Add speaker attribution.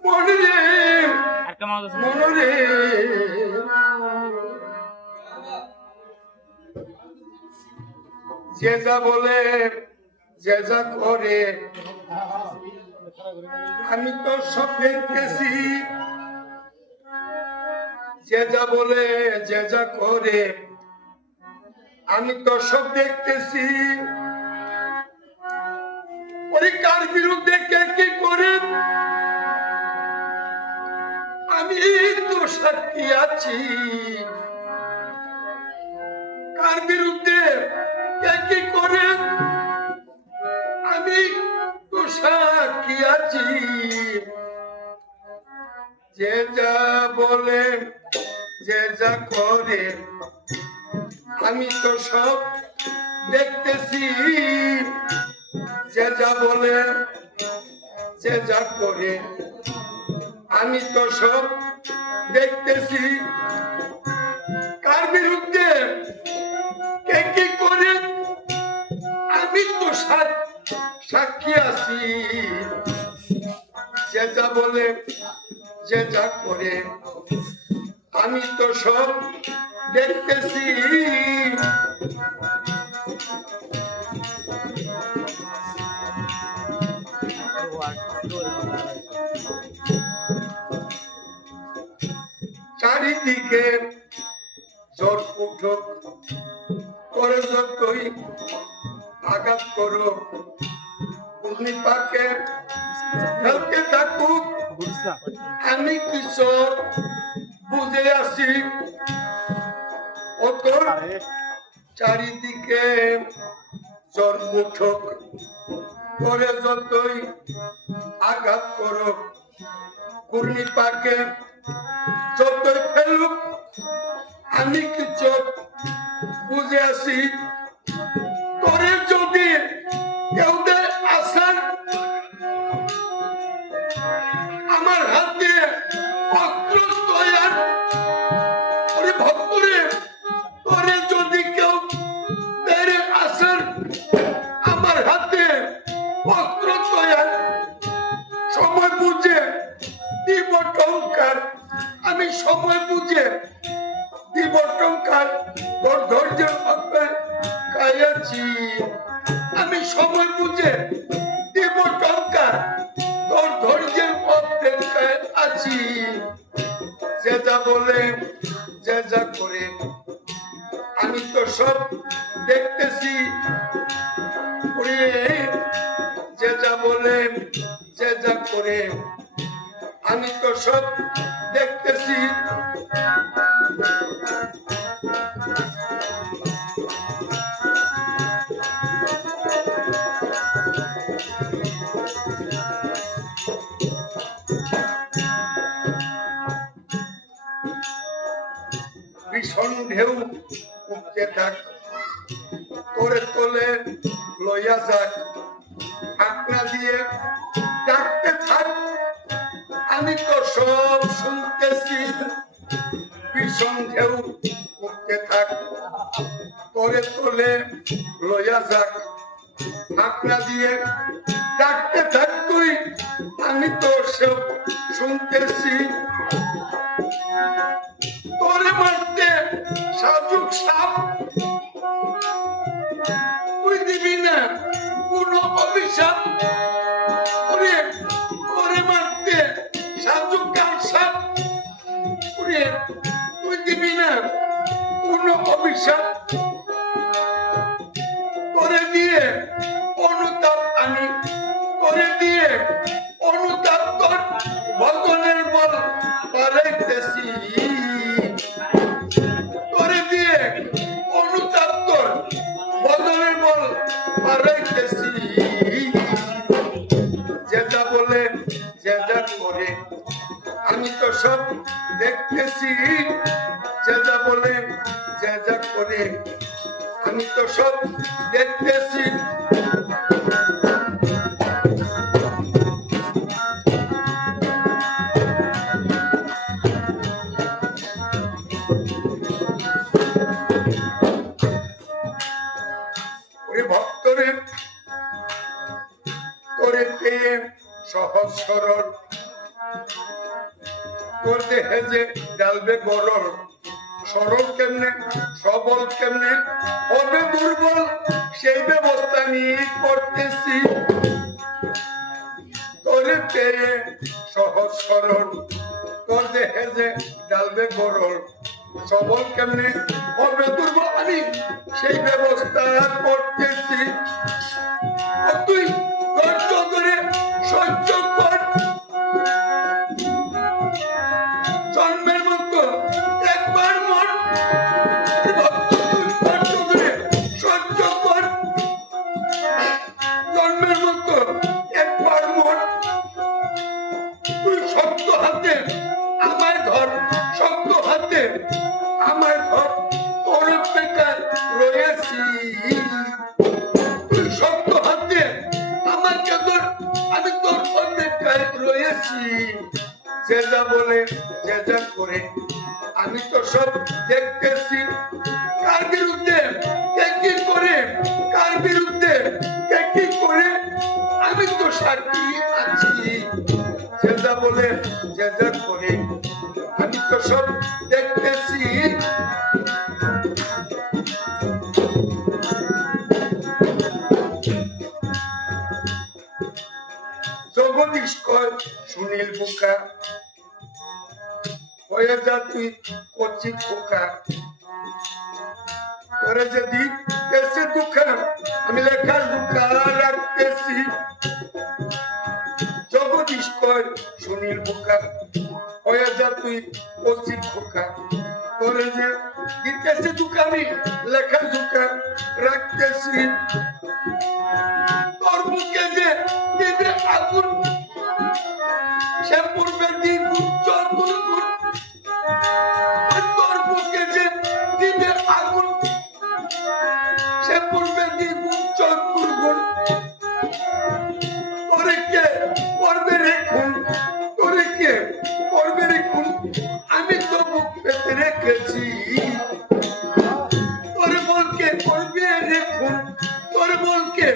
Speaker 1: মনে রে
Speaker 2: আর কেমন আছে।
Speaker 1: মনে রে যে যা বলে যে যা করে আমি তো সব দেখতেছি যে যা বলে যে যা করে আমি তো সব দেখতেছি পরীক্ষার বিরুদ্ধে কে কি করে? আমি তো সাক্ষী আছি। কার বিরুদ্ধে কে কি করে? আমি তো সাক্ষী আছি। যে যা বলে, যে যা করে, আমি তো সব দেখতেছি। যে যা বলে, যে যা করে, আমি তো সব দেখতেছি। কার বিরুদ্ধে, কে কি করে, আমি তো সাক্ষী আছি। যে যা বলে, যে যা করে, আমি তো সব দেখতেছি। উঠুক করে যতই আঘাত করো। অগ্নি পাকে খেলতে থাকুক আমি কিশোর বুঝে আসি। অত চারিদিকে জ্বর উঠুক, করে যতই আঘাত করো। কুর্মি পাকে যতই আমি কিছু বুঝে আসি? যে যা বলে যে যা করে আমি তো সব দেখতেছি। যে যা বলে যে যা করে আমি তো সব দেখতেছি। ভীষণ ঢেউ উঠতে থাক। তোরে তোলে লইয়া যাক। ঢাকনা দিয়ে ডাকতে থাক। আমি তো সব শুনতেছি। ভীষণ ঢেউ উঠতে থাক। তোরে তোলে লইয়া যাক। ঢাকনা দিয়ে সাপ তুই দিবি না কোনো অভিশাপ। ওরে তোরে মারতে সাধু কাল সাপ? ওরে না কোনো অভিশাপ। যে যা যা করে আমি তো সব দেখতেছি। সহজ সরল। দেহে যে ডালবে গরল সরল কেমনে, সবল কেমনে, হবে দুর্বল, সেই ব্যবস্থা নিয়ে করতেছি। করে পেয়ে সহজ সরল, তোর দেহে যে ডালবে গরল, সবল কেমনে, হবে দুর্বল। আমি সেই আমি তো সব দেখতেছি। কার বিরুদ্ধে? কে কি করে? কার বিরুদ্ধে? কে কি করে? আমি তো সাক্ষী আছি। বলে করে। আমি তো সব দেখতেছি। জগদীশ কয় সুনীল বোকা হয়ে যা তুই কচি খোকা। তোরে যদি দেশে দুঃখা আমি লেখার দুঃখা রাখতেছি। জগদীশ কয় সুনীল বোকা হয়ে যা তুই কচি খোকা। তোরে যে দিতেছে আমি লেখার দুঃখা রাখতেছি। সে পূর্বে দিন তোরে কে করবে রেখুন তোরে কে করবে রেখুন আমি তো মুখ পেতে রেখেছি তোর বলকে করবে রেখুন তোর বলকে